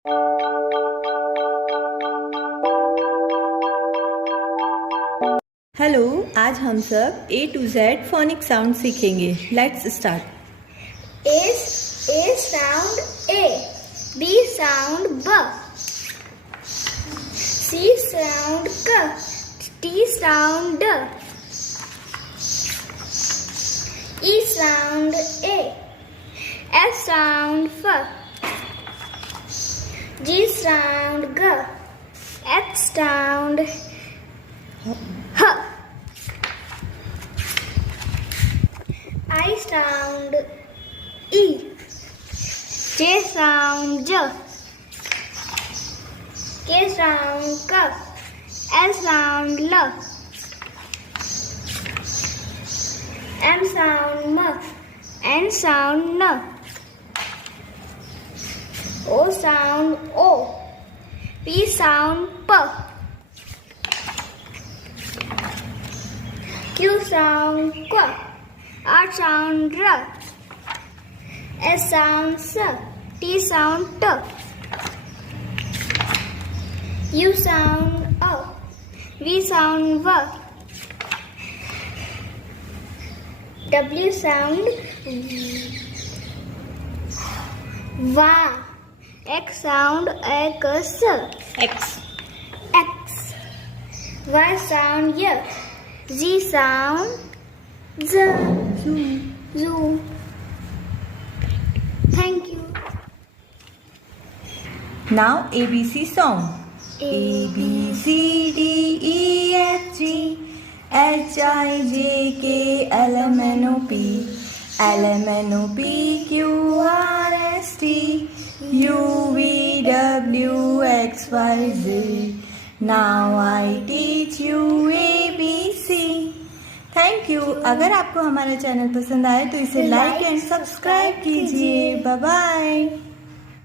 Hello, आज हम सब A to Z phonic sound सीखेंगे। Let's start. A sound A, B sound B, C sound K, T sound D, E sound A, F sound F, G sound G, H sound H, I sound E, J sound J, K sound K, L sound L, M sound M, N sound N, O sound O, P sound P, Q sound Q, R sound R, S sound S, T sound T, U sound O, V sound V, W sound V, X sound X, X. X, Y sound Y, Z sound Z, Zoo. Thank you. Now ABC song. A B C D E F G H I J K L M N O P L M N O P Q R S T U V W X Y Z. Now I teach you ABC. Thank you. अगर आपको हमारा channel पसंद आए तो इसे like and subscribe कीजिए। Bye bye.